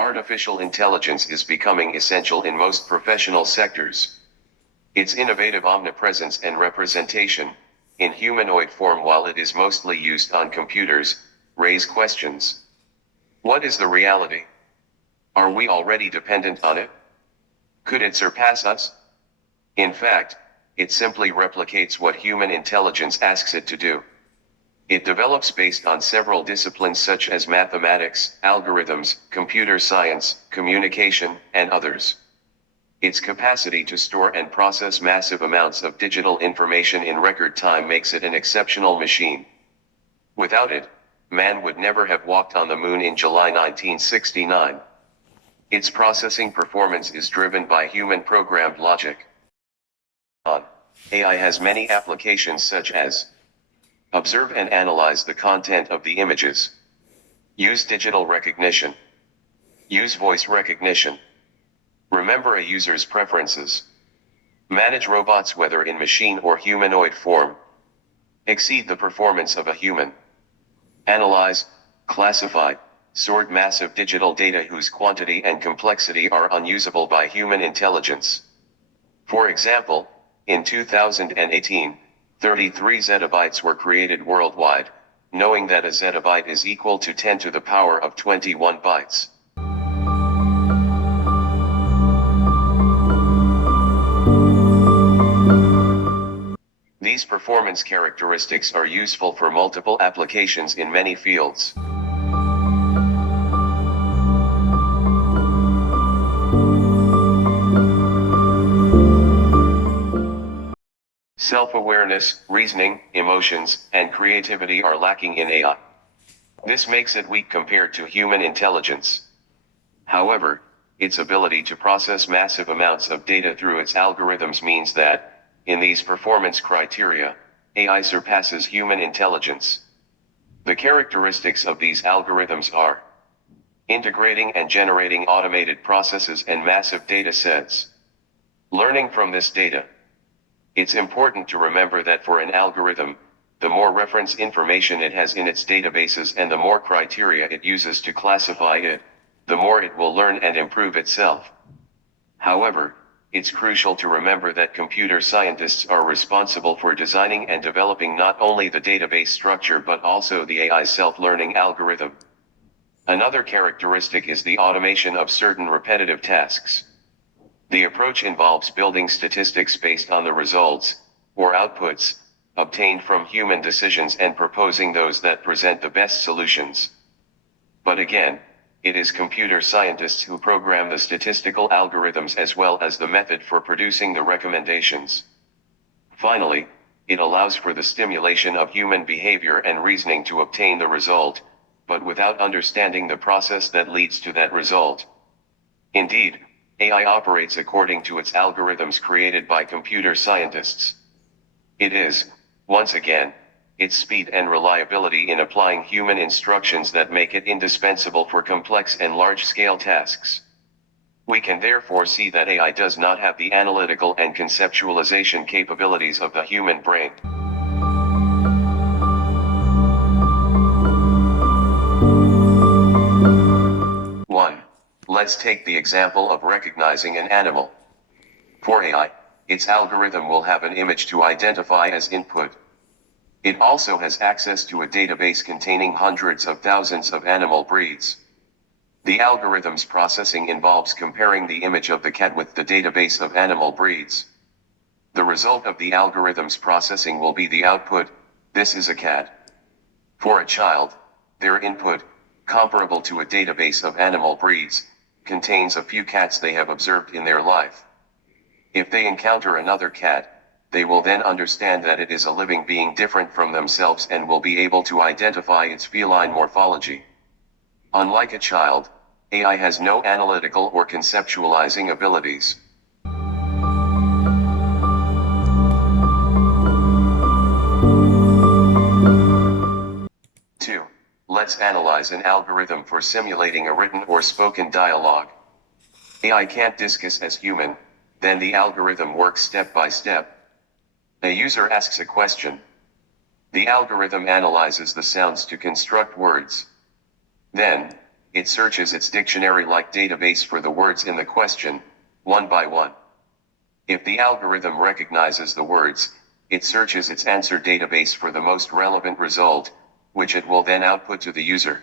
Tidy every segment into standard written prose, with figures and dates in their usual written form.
Artificial intelligence is becoming essential in most professional sectors. Its innovative omnipresence and representation, in humanoid form while it is mostly used on computers, raise questions. What is the reality? Are we already dependent on it? Could it surpass us? In fact, it simply replicates what human intelligence asks it to do. It develops based on several disciplines such as mathematics, algorithms, computer science, communication, and others. Its capacity to store and process massive amounts of digital information in record time makes it an exceptional machine. Without it, man would never have walked on the moon in July 1969. Its processing performance is driven by human-programmed logic. AI has many applications such as observe and analyze the content of the images, use digital recognition, use voice recognition, remember a user's preferences, manage robots whether in machine or humanoid form, exceed the performance of a human, analyze, classify, sort massive digital data whose quantity and complexity are unusable by human intelligence. For example, in 2018, 33 zettabytes were created worldwide, knowing that a zettabyte is equal to 10 to the power of 21 bytes. These performance characteristics are useful for multiple applications in many fields. Self-awareness, reasoning, emotions, and creativity are lacking in AI. This makes it weak compared to human intelligence. However, its ability to process massive amounts of data through its algorithms means that, in these performance criteria, AI surpasses human intelligence. The characteristics of these algorithms are integrating and generating automated processes and massive data sets. Learning from this data. It's important to remember that for an algorithm, the more reference information it has in its databases and the more criteria it uses to classify it, the more it will learn and improve itself. However, it's crucial to remember that computer scientists are responsible for designing and developing not only the database structure but also the AI self-learning algorithm. Another characteristic is the automation of certain repetitive tasks. The approach involves building statistics based on the results, or outputs, obtained from human decisions and proposing those that present the best solutions. But again, it is computer scientists who program the statistical algorithms as well as the method for producing the recommendations. Finally, it allows for the stimulation of human behavior and reasoning to obtain the result, but without understanding the process that leads to that result. Indeed, AI operates according to its algorithms created by computer scientists. It is, once again, its speed and reliability in applying human instructions that make it indispensable for complex and large-scale tasks. We can therefore see that AI does not have the analytical and conceptualization capabilities of the human brain. Let's take the example of recognizing an animal. For AI, its algorithm will have an image to identify as input. It also has access to a database containing hundreds of thousands of animal breeds. The algorithm's processing involves comparing the image of the cat with the database of animal breeds. The result of the algorithm's processing will be the output, this is a cat. For a child, their input, comparable to a database of animal breeds, contains a few cats they have observed in their life. If they encounter another cat, they will then understand that it is a living being different from themselves and will be able to identify its feline morphology. Unlike a child, AI has no analytical or conceptualizing abilities. Let's analyze an algorithm for simulating a written or spoken dialogue. AI can't discuss as human, then the algorithm works step by step. A user asks a question. The algorithm analyzes the sounds to construct words. Then, it searches its dictionary-like database for the words in the question, one by one. If the algorithm recognizes the words, it searches its answer database for the most relevant result, which it will then output to the user.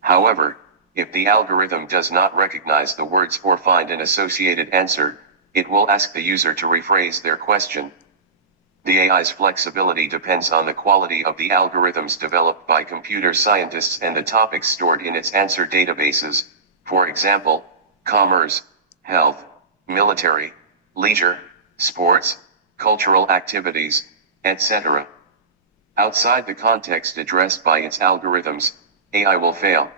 However, if the algorithm does not recognize the words or find an associated answer, it will ask the user to rephrase their question. The AI's flexibility depends on the quality of the algorithms developed by computer scientists and the topics stored in its answer databases, for example, commerce, health, military, leisure, sports, cultural activities, etc. Outside the context addressed by its algorithms, AI will fail.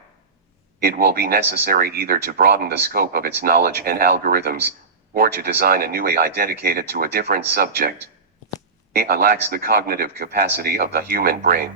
It will be necessary either to broaden the scope of its knowledge and algorithms, or to design a new AI dedicated to a different subject. AI lacks the cognitive capacity of the human brain.